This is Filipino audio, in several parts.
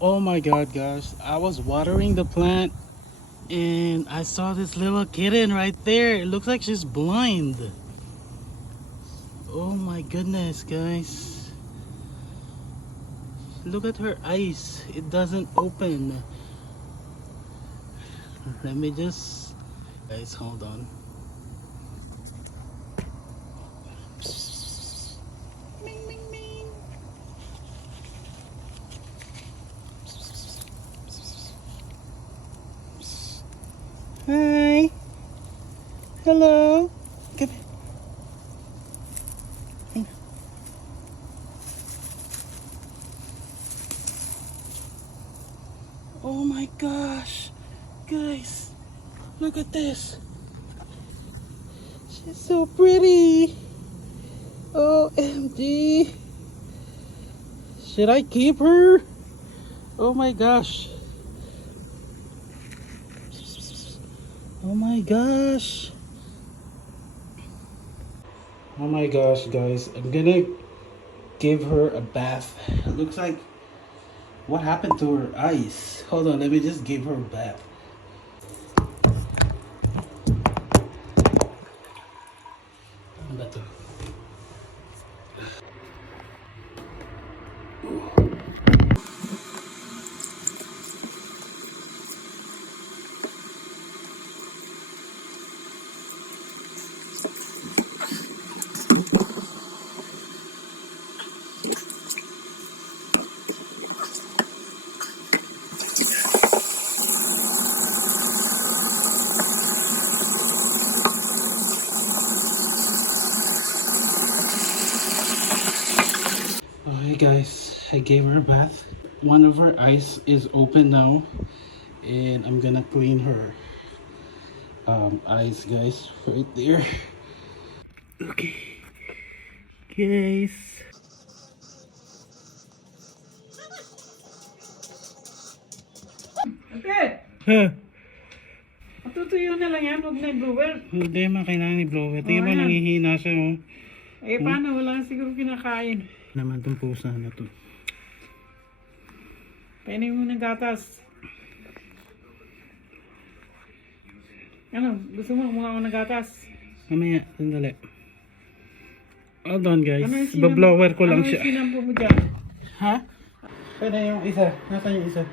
Oh my god, guys, I was watering the plant and I saw this little kitten right there. It looks like she's blind. Oh my goodness, guys, look at her eyes, it doesn't open. Let me just, guys, hold on. Ming, ming, ming. Hi. Hello. Come here. Oh my gosh, guys, look at this. She's so pretty. OMG. Should I keep her? Oh my gosh. Oh my gosh. Oh my gosh, guys. I'm gonna give her a bath. It looks like, what happened to her eyes? Hold on, let me just give her a bath. Ano ba to? Okay guys, I gave her a bath. One of her eyes is open now, and I'm gonna clean her eyes, guys, right there. Okay, guys. Okay. Huh. Matutuyo na lang yan, huwag na i-blower. Hindi man kailangan ni blower. Tingnan mo, Ayan. nangihina siya, oh. Eh, paano? Wala siguro kinakain. Naman tong pusa na to. Painin mo ng gatas. Ano? Gusto mo kumuha ako ng gatas? Mamaya, sandali. Hold on, guys. Ano yung Ba-blower ko lang ano siya. yung sinampo mo dyan? Ha? Pwede yung isa. Nasaan yung isa?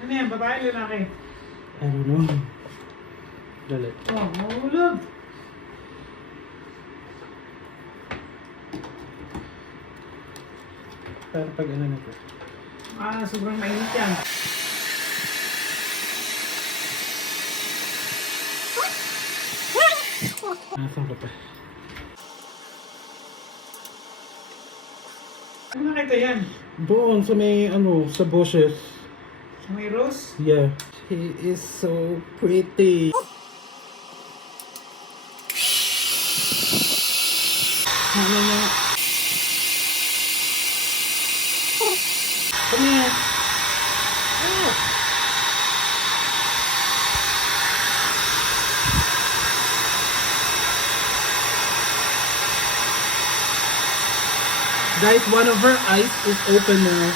Ano yan? Babae lalaki? I don't know. Dali. Oh, mahulog. Pero pag ano na to. Sobrang mainit yan. Nasaan ko pa? Ano nakita yan? Doon sa may ano, sa bushes. Sa may rose? Yeah. She is so pretty. Ano na? Come here. Oh. Guys, one of her eyes is open now.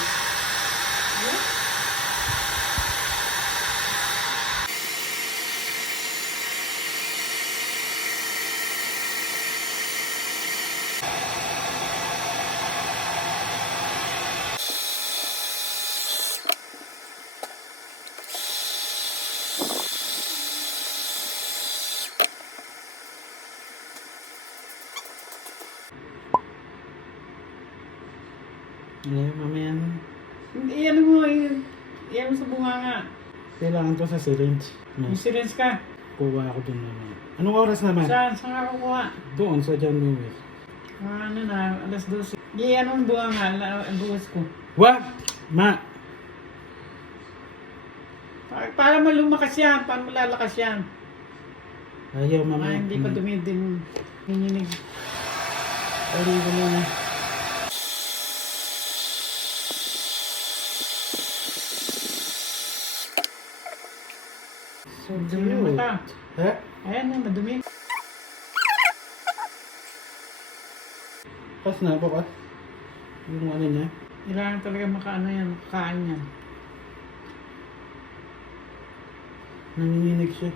Yeah, mamaya na. Iyan mo, iyan mo sa bunganga. Kailangan to sa syringe. No. May syringe ka. Kuha ako dun naman. Anong oras naman? Saan? Saan ka kukuha? Doon sa John Lewis. Ano na, alas 12. Iyan mo ang bunganga, ang bukas ko. What? Ma! Para malumakas yan, paano malalakas yan? Ayaw, mama. Hindi pa dumidin. Hininig. Ayaw ko mama. So Madumi ang cute. mata. Ha? Ayan na, madumi. Pas na po ka? Yung ano niya? Kailangan talaga makaano yan, makakain yan. Nanginginig siya.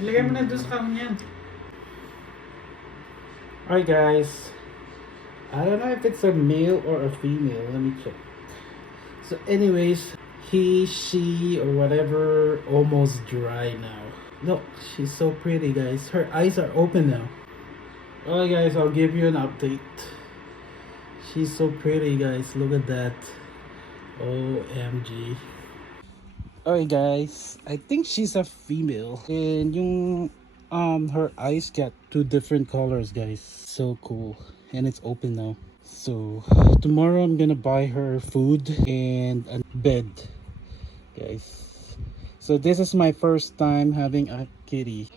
Ilagay mo na doon sa kahon yan. Alright guys. I don't know if it's a male or a female. Let me check. So anyways, he, she, or whatever almost dry now. Look, she's so pretty guys. Her eyes are open now. Alright guys, I'll give you an update. She's so pretty guys. Look at that. OMG. Alright guys, I think she's a female. And yung her eyes got two different colors guys. So cool. And it's open now. So tomorrow I'm gonna buy her food and a bed guys. So this is my first time having a kitty.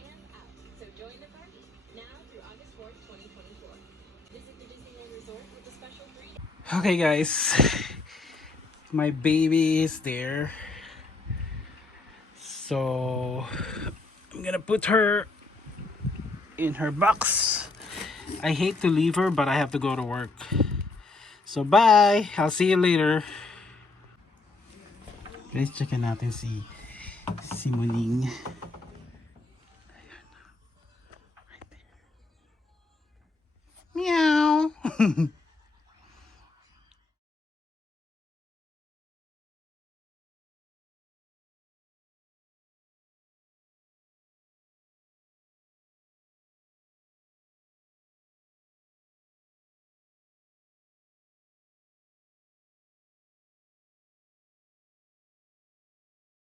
Okay guys, my baby is there. So I'm gonna put her in her box. I hate to leave her, but I have to go to work. So bye, I'll see you later. Guys, checkin natin si Muning. Meow.